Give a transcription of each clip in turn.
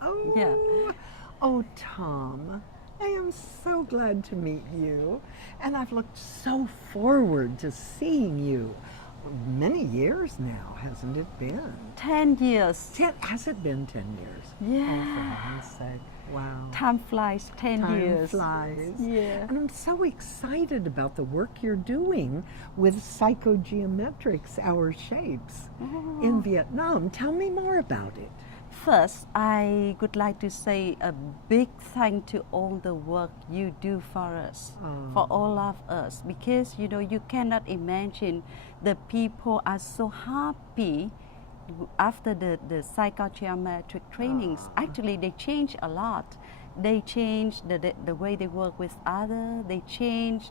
Oh, Yeah. oh, Tom, I am so glad to meet you. And I've looked so forward to seeing you. Many years now, hasn't it been? 10 years. Has it been 10 years? Yeah. Oh, for heaven's sake. Wow. Time flies, 10 Time years. flies. Yeah. And I'm so excited about the work you're doing with psychogeometrics, our shapes, in Vietnam. Tell me more about it. First, I would like to say a big thank to all the work you do for us, for all of us, because you cannot imagine the people are so happy after the psychogeometric trainings. Actually, they change a lot. They change the way they work with others. They change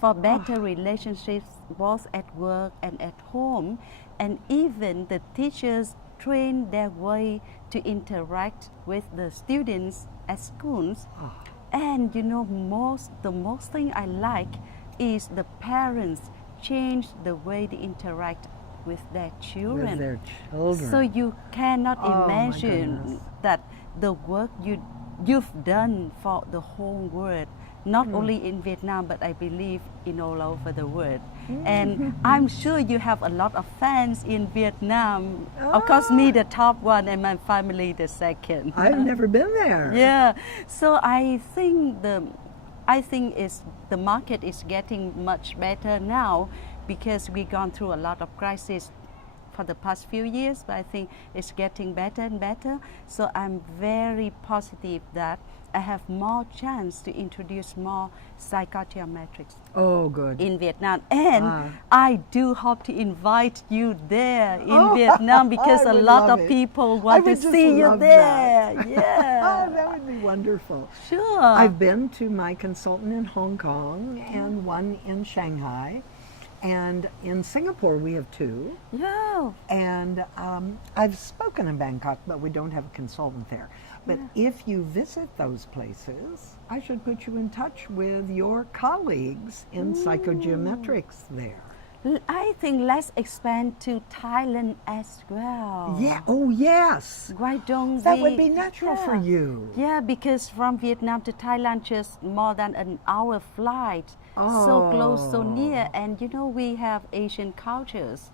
for better relationships both at work and at home. And even the teachers train their way to interact with the students at schools. And the most thing I like is the parents change the way they interact with their children. With their children. So you cannot Oh, my imagine goodness. that the work you've done for the whole world, not only in Vietnam, but I believe in all over the world. And I'm sure you have a lot of fans in Vietnam. Of course, me the top one and my family the second. I've never been there. Yeah, so I think the market is getting much better now because we've gone through a lot of crisis for the past few years, but I think it's getting better and better. So I'm very positive that I have more chance to introduce more psychogeometrics Oh, good. in Vietnam. And I do hope to invite you there in Vietnam because I a would lot love of it. people I want to would just see you love there. that. Yeah. That would be wonderful. Sure. I've been to my consultant in Hong Kong and one in Shanghai. And in Singapore, we have two. Yeah. And I've spoken in Bangkok, but we don't have a consultant there. But if you visit those places, I should put you in touch with your colleagues in psychogeometrics there. I think let's expand to Thailand as well. Yeah, oh yes. Why don't That we? would be natural for you. Yeah, because from Vietnam to Thailand just more than an hour flight. So close, so near, and we have Asian cultures.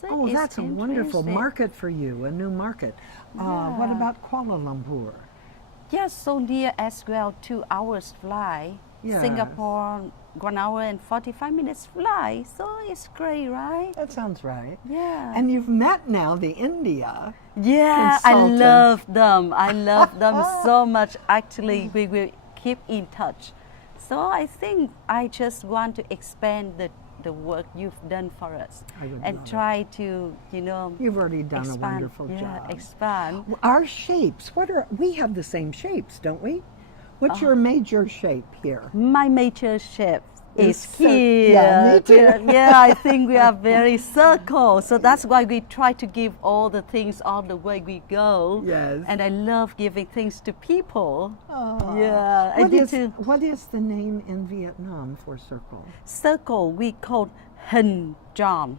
So Oh, it's that's a wonderful interesting. market for you, a new market. What about Kuala Lumpur? Yes, so near as well, 2 hours fly. Yes. Singapore, 1 hour and 45 minutes fly. So it's great, right? That sounds right. Yeah. And you've met now the India. Yeah, I consultants. love them. I love them so much. Actually, we will keep in touch. So I think I just want to expand the work you've done for us I would and love try to, You've already done expand. a wonderful yeah, job. expand. Our shapes, we have the same shapes, don't we? What's your major shape here? My major shape is Is here. yeah, me too. Yeah, I think we are very circle. So that's why we try to give all the things all the way we go. Yes. And I love giving things to people. Aw. Yeah, I What do is, too. what is the name in Vietnam for circle? Circle we call Hình Tròn.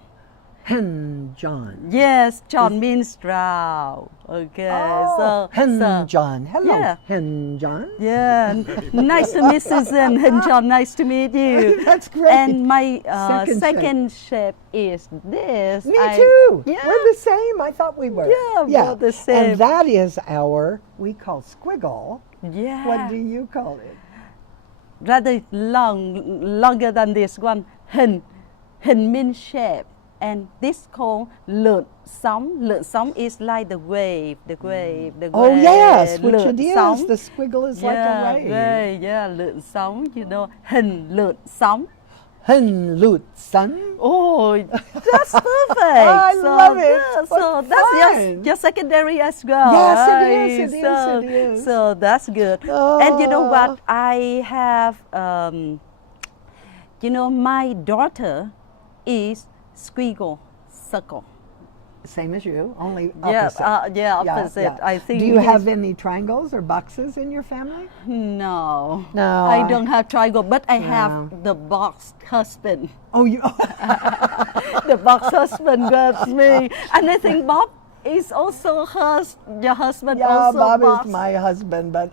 Hen John. Yes, John means round. Okay, Hen so John. Hello, yeah. Hen John. yeah, nice to meet Susan. Hình Tròn, nice to meet you. That's great. And my Second shape is this. Me too. Yeah. We're the same. I thought we were. Yeah, we're the same. And that is we call squiggle. Yeah. What do you call it? Rather longer than this one. Hình means shape. And this called lượn sóng. Lượn sóng is like the wave. Oh yes, which Lượn it is. sóng. The squiggle is like a wave. Yeah, lượn sóng, hình lượn sóng. Hen Lut Sun. Oh, that's perfect. I love it. Yeah, What so that's fun. your secondary as well. Yes, it right? is, it is. So that's good. And you know what? I have, my daughter is squiggle, circle. Same as you, only Yeah, opposite. opposite. I think. Do you have any triangles or boxes in your family? No. No, I don't have triangle, but I No. have the box husband. Oh, you. The box husband loves me, and I think Bob is also your husband Yeah, also Bob Bob's? is my husband, but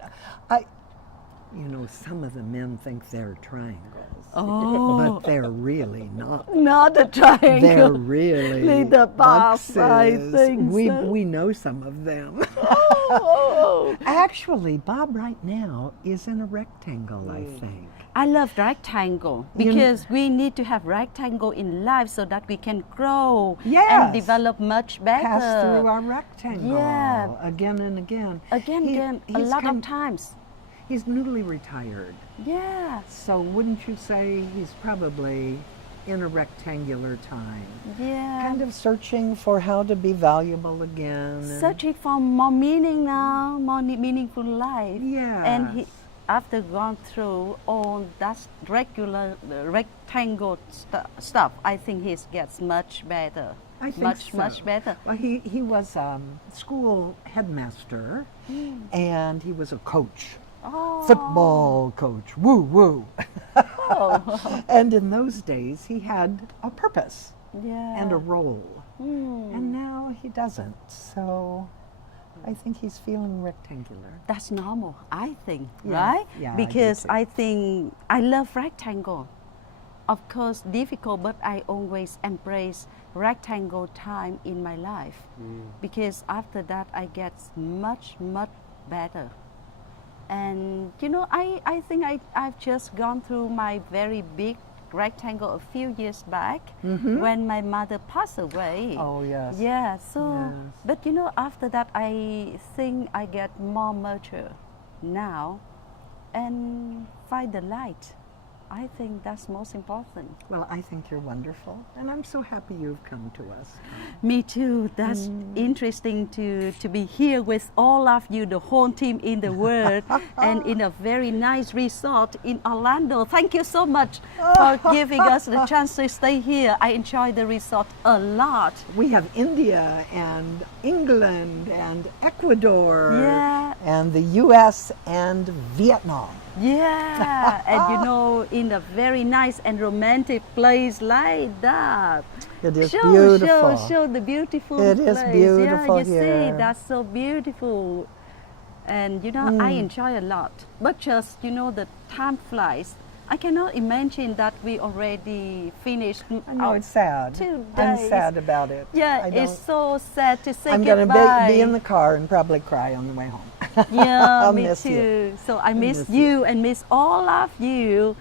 some of the men think they're triangles. Oh. But they're really not. Not a triangle. They're really the box, I boxes. think so. We know some of them. Oh. Actually, Bob right now is in a rectangle, I think. I love rectangle because we need to have rectangle in life so that we can grow and Yes. develop much better. Pass through our rectangle Yeah. again and again. Again, a lot of times. He's newly retired. Yeah, So wouldn't you say he's probably in a rectangular time? yeah. Kind of searching for how to be valuable again. Searching for more meaning now, more meaningful life. Yes. And he, after gone through all that regular rectangle stuff, I think he gets much better. I think Much better. Well, he was school headmaster, and he was a coach, Oh. football coach. Woo woo. Oh. And in those days, he had a purpose Yeah. and a role, Mm. and now he doesn't. So, I think he's feeling rectangular. That's normal, I think, Yeah, right? yeah, I do Because too. I think I love rectangle. Of course, difficult, but I always embrace rectangle time in my life. Because after that, I get much better. And I think I've just gone through my very big rectangle a few years back when my mother passed away. Oh yes. Yeah, so, Yes. but after that, I think I get more mature now and find the light. I think that's most important. Well, I think you're wonderful, and I'm so happy you've come to us. Me too. That's interesting to be here with all of you, the whole team in the world, and in a very nice resort in Orlando. Thank you so much for giving us the chance to stay here. I enjoy the resort a lot. We have India and England and Ecuador Yeah. and the U.S. and Vietnam. Yeah, and in a very nice and romantic place like that. It is beautiful. Show the beautiful It place. is beautiful Yeah, you here. see, that's so beautiful. And I enjoy a lot. But just, the time flies. I cannot imagine that we already finished. I know it's sad. 2 I'm days. sad about it. Yeah, I it's don't- so sad to say I'm going goodbye. to be in the car and probably cry on the way home. Yeah, I'll me miss too. you. So I miss miss you and miss all of you.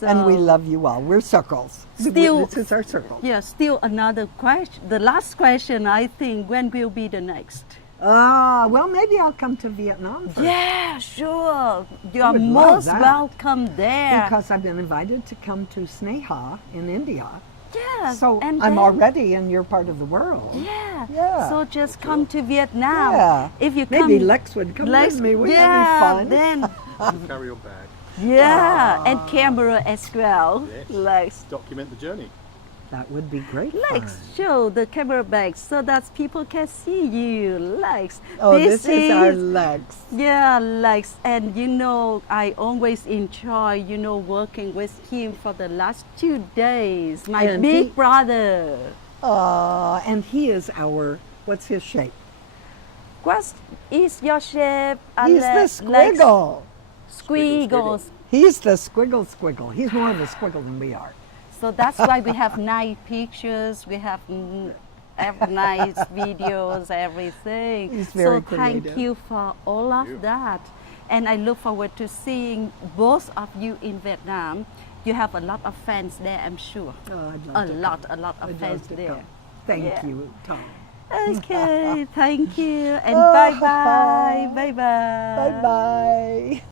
So And we love you all. We're circles. Still- This is our circle. Yeah, still another question. The last question, I think, when will be the next? Well, maybe I'll come to Vietnam first. Yeah, sure. You are would love most that. welcome there. Because I've been invited to come to Sneha in India. yeah, So and I'm then- already in your part of the world. Yeah. Yeah. So just come to Vietnam. Yeah. If you Maybe come, Lex would come Lex- with me. Wouldn't yeah, that be fun? then Carry your bag. yeah, and camera as well. Yes. Lex. Document the journey. That would be great Lex, fun. show the camera back so that people can see you. Lex. Oh, this is our Lex. Yeah, Lex, and I always enjoy, working with him for the last 2 days. My And big he- brother. And he is what's his shape? What is your shape? He's the Lex? squiggle. Squiggles. He's the squiggle. He's more of a squiggle than we are. So that's why we have nice pictures. We have nice videos, everything. He's very so thank creative. you for all of that. And I look forward to seeing both of you in Vietnam. You have a lot of fans there, I'm sure. Oh, I'd love to come. A lot of I'd fans love to there. come. Thank Yeah. you, Tom. Okay, thank you. And bye-bye. Bye-bye. Bye-bye.